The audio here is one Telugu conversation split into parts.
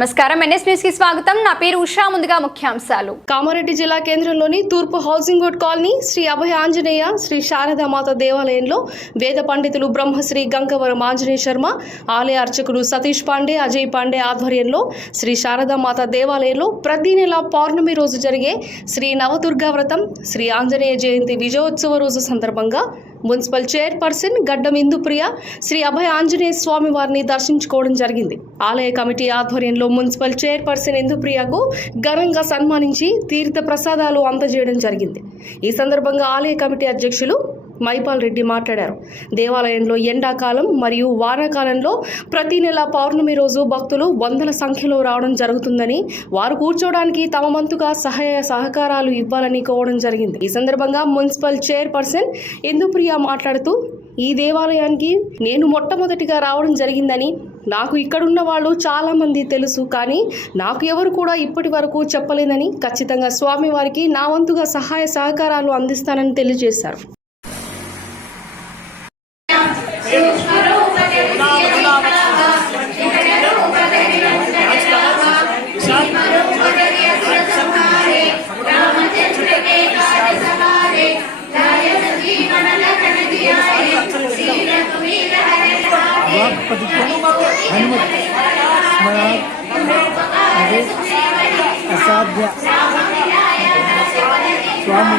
నమస్కారం. ఎన్ఎస్ న్యూస్కి స్వాగతం. నా పేరు ఉషా. ముందుగా ముఖ్యాంశాలు. కామారెడ్డి జిల్లా కేంద్రంలోని తూర్పు housing board colony Shri Abhaya Anjaneya Shri Sharadamata దేవాలయంలో వేద పండితులు బ్రహ్మశ్రీ గంగవరం ఆంజనేయ శర్మ ఆలయ అర్చకుడు సతీష్ పాండే అజయ్ పాండే ఆధ్వర్యంలో శ్రీ శారదామాత దేవాలయంలో ప్రతి నెల పౌర్ణమి రోజు జరిగే శ్రీ నవదుర్గా వ్రతం శ్రీ ఆంజనేయ జయంతి విజయోత్సవ రోజు సందర్భంగా మున్సిపల్ చైర్పర్సన్ గడ్డం ఇందుప్రియ శ్రీ అభయ ఆంజనేయ స్వామి వారిని దర్శించుకోవడం జరిగింది. ఆలయ కమిటీ ఆధ్వర్యంలో మున్సిపల్ చైర్పర్సన్ ఇందుప్రియకు ఘనంగా సన్మానించి తీర్థ ప్రసాదాలు అందజేయడం జరిగింది. ఈ సందర్భంగా ఆలయ కమిటీ అధ్యక్షులు మైపాల్ రెడ్డి మాట్లాడారు. దేవాలయంలో ఎండాకాలం మరియు వానాకాలంలో ప్రతి నెల పౌర్ణమి రోజు భక్తులు వందల సంఖ్యలో రావడం జరుగుతుందని వారు కూర్చోవడానికి తమ వంతుగా సహాయ సహకారాలు ఇవ్వాలని కోవడం జరిగింది. ఈ సందర్భంగా మున్సిపల్ చైర్పర్సన్ ఇందుప్రియ మాట్లాడుతూ ఈ దేవాలయానికి నేను మొట్టమొదటిగా రావడం జరిగిందని నాకు ఇక్కడున్న వాళ్ళు చాలామంది తెలుసు కానీ నాకు ఎవరు కూడా ఇప్పటి వరకు చెప్పలేదని ఖచ్చితంగా స్వామివారికి నా వంతుగా సహాయ సహకారాలు అందిస్తానని తెలియజేశారు. హనుమత్ స్మరాత్ అదే అసాధ్య స్వామి.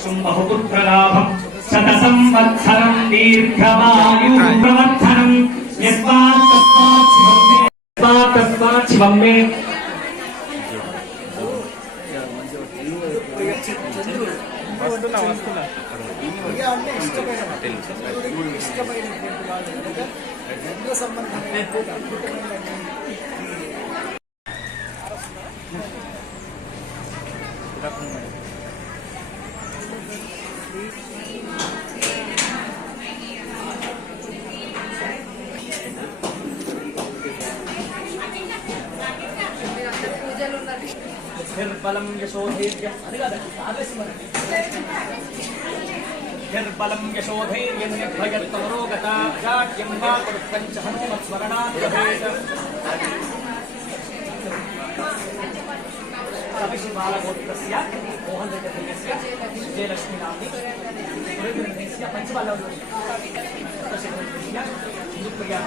పురుషశ్చతేంద్రియ ఆయుష్యేవేంద్రియ పశుం బహుపుత్రలాభం శత సంవత్సరం దీర్ఘమాయు ప్రవర్ధనం యస్మాత్ తస్మాత్ నిర్బలం యశోధైర్యం అది కాదు నిర్బలం యశోధైర్యం నిర్భయత్వరోగత అజాట్యం వా కృత్తంచ హనుమత్స్మరణాద్భేత కవిశిబాలగోత్రస్య మోహనగతయ్యస్య విజయలక్ష్మీనామ్ని సురేంద్రగణేస్య పంచబాలగోత్రస్య హిందుప్రియా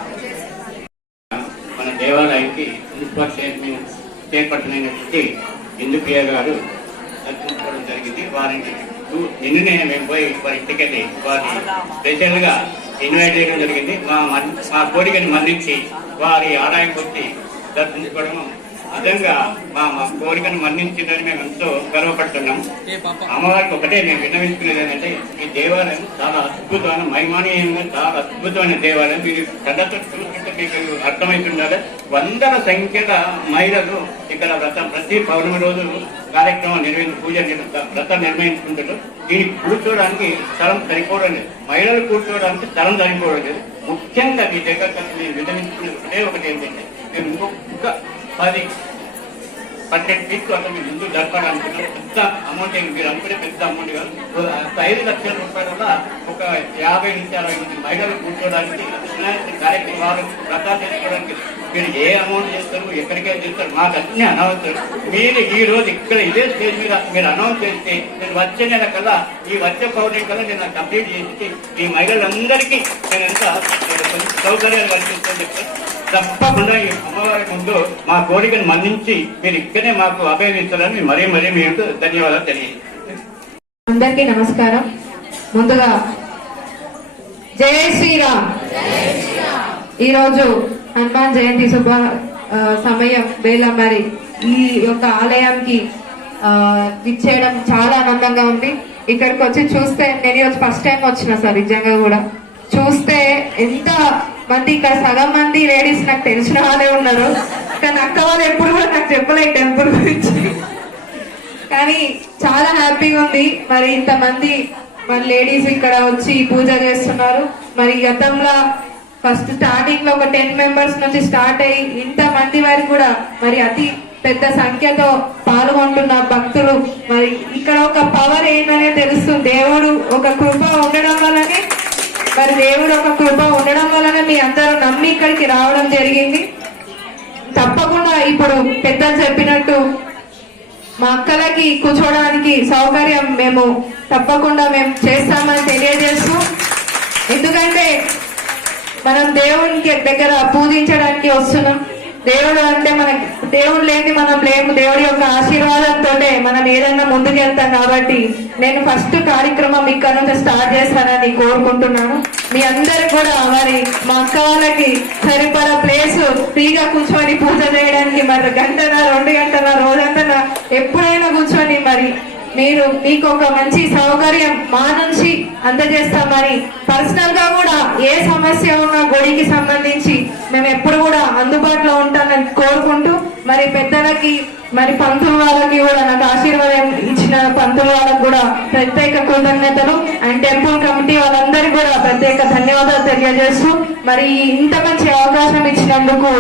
మన దేవాలయానికి మున్సిపల్ చైర్మన్ చేపట్టినటువంటి అయినటువంటి గారు దర్శించుకోవడం జరిగింది. వారిని చూ- నిన్ననే మేము పోయి వారి ఇంటికి వెళ్ళి వారిని స్పెషల్గా ఇన్వైట్ చేయడం జరిగింది. మా మా కోరికని మన్నించి వారి ఆదాయం కొట్టి దర్శించుకోవడం నిజంగా మా మా కోరికను మన్నించిందని మేము ఎంతో గర్వపడుతున్నాం. అమ్మవారికి ఒకటే మేము విన్నవించుకునేది ఏంటంటే ఈ దేవాలయం చాలా అద్భుతమైన మైమానీయంగా చాలా అద్భుతమైన దేవాలయం. మీరు కళ్ళతో చూస్తుంటే మీకు అర్థమవుతుండాలి వందల సంఖ్యల మహిళలు ఇక్కడ వ్రతం ప్రతి పౌర్ణమి రోజు కార్యక్రమం నిర్వహించి పూజ వ్రతం నిర్వహించుకుంటారు. దీనికి కూర్చోవడానికి స్థలం సరిపోవడం లేదు. మహిళలు కూర్చోవడానికి స్థలం సరిపోవడం లేదు. ముఖ్యంగా మీ దగ్గర నేను విన్నవించుకునే ఒకటే ఒకటి ఏంటంటే మేము ఇంకొక పది. పన్నెండు ఫీట్లు అసలు మీరు ముందు జరపాలనుకున్నారు పెద్ద అమౌంట్ మీరు అనుకునే పెద్ద అమౌంట్ కాదు. ఒక ఐదు లక్షల రూపాయల ఒక యాభై నుంచి అరవై మంది మహిళలు కూర్చోడానికి కార్యక్రమాలు ప్రచారం చేసుకోవడానికి మీరు ఏ అమౌంట్ చేస్తారు ఎక్కడికే చేస్తారు మాకు అన్ని అనౌన్స్ మీరు ఈ రోజు ఇక్కడ ఇదే స్టేజ్ మీద మీరు అనౌన్స్ చేస్తే నేను వచ్చే నెల కల్లా ఈ వచ్చే పౌర్ణమి కల్లా నేను కంప్లీట్ చేసి ఈ మహిళలందరికీ నేను ఎంత సౌకర్యాలు కల్పిస్తాను చెప్తాను తప్పకుండా ఈ అమ్మవారి ముందు మా కోరికను మన్నించి మీరు ఇక్కడే మాకు అభయమిస్తారని మరీ మరీ మీకు ధన్యవాదాలు తెలియజేస్తాను అందరికీ నమస్కారం. ముందుగా జై శ్రీరామ్. ఈరోజు హనుమాన్ జయంతి శుభ సమయం వేళ మరి ఈ యొక్క ఆలయానికి విచ్చేయడం చాలా ఆనందంగా ఉంది. ఇక్కడికి వచ్చి చూస్తే నేను ఈరోజు ఫస్ట్ టైం వచ్చిన సార్ నిజంగా కూడా. చూస్తే ఎంత మంది ఇక్కడ సగం మంది లేడీస్ నాకు తెలిసిన వాళ్ళే ఉన్నారు. కానీ అక్క వాళ్ళు ఎప్పుడు కూడా నాకు చెప్పలే టెంపుల్ గురించి. కానీ చాలా హ్యాపీగా ఉంది. మరి ఇంతమంది మరి లేడీస్ ఇక్కడ వచ్చి పూజ చేస్తున్నారు. మరి గతంలో ఫస్ట్ స్టార్టింగ్లో ఒక టెన్ మెంబర్స్ నుంచి స్టార్ట్ అయ్యి ఇంత మంది వారికి కూడా మరి అతి పెద్ద సంఖ్యతో పాల్గొంటున్న భక్తులు. మరి ఇక్కడ ఒక పవర్ ఏంటనే తెలుస్తుంది. దేవుడు ఒక కృప ఉండడం వల్లనే మరి దేవుడు ఒక కృప ఉండడం వలన మీ అందరూ నమ్మి ఇక్కడికి రావడం జరిగింది. తప్పకుండా ఇప్పుడు పెద్దలు చెప్పినట్టు మా అక్కలకి కూర్చోడానికి సౌకర్యం మేము తప్పకుండా మేము చేస్తామని తెలియజేస్తూ ఎందుకంటే మనం దేవునికి దగ్గర పూజించడానికి వస్తున్నాం. దేవుడు అంటే మన దేవుడు లేని మనం లేము దేవుడి యొక్క ఆశీర్వాదంతోనే మనం ఏదైనా ముందుకు వెళ్తాం కాబట్టి నేను ఫస్ట్ కార్యక్రమం ఇక్కడ నుంచి స్టార్ట్ చేస్తానని కోరుకుంటున్నాను. మీ అందరు కూడా మరి మా అక్క వాళ్ళకి సరిపడా ప్లేస్ ఫ్రీగా కూర్చొని పూజ చేయడానికి మరి గంటన రెండు గంటల రోజంతా ఎప్పుడైనా కూర్చొని మరి మీరు మీకు ఒక మంచి సౌకర్యం మా నుంచి అందజేస్తామని. పర్సనల్గా కూడా ఏ సమస్య ఉన్నా గుడికి సంబంధించి మేము ఎప్పుడు కూడా అందుబాటులో ఉంటామని కోరుకుంటూ మరి పెద్దలకి మరి పంతులు వాళ్ళకి కూడా నాకు ఆశీర్వాదం ఇచ్చిన పంతులు వాళ్ళకి కూడా ప్రత్యేక కృతజ్ఞతలు. అండ్ టెంపుల్ కమిటీ వాళ్ళందరికీ కూడా ప్రత్యేక ధన్యవాదాలు తెలియజేస్తూ మరి ఇంత మంచి అవకాశం ఇచ్చినందుకు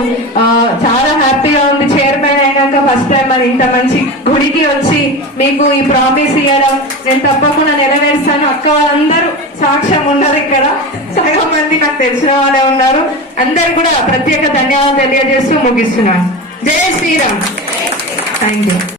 చాలా హ్యాపీగా ఉంది. చైర్మన్ అయినాక ఫస్ట్ టైం మరి ఇంత మంచి గుడికి వచ్చి మీకు ఈ ప్రామిస్ ఇవ్వడం నేను తప్పకుండా నెరవేర్స్తాను. అక్క వాళ్ళందరూ సాక్ష్యం ఉన్నారు ఇక్కడ. సగం మంది నాకు తెలిసిన వాళ్ళే ఉన్నారు. అందరు కూడా ప్రత్యేక ధన్యవాదాలు తెలియజేస్తూ ముగిస్తున్నాను. జయ శ్రీరామ్. 三点。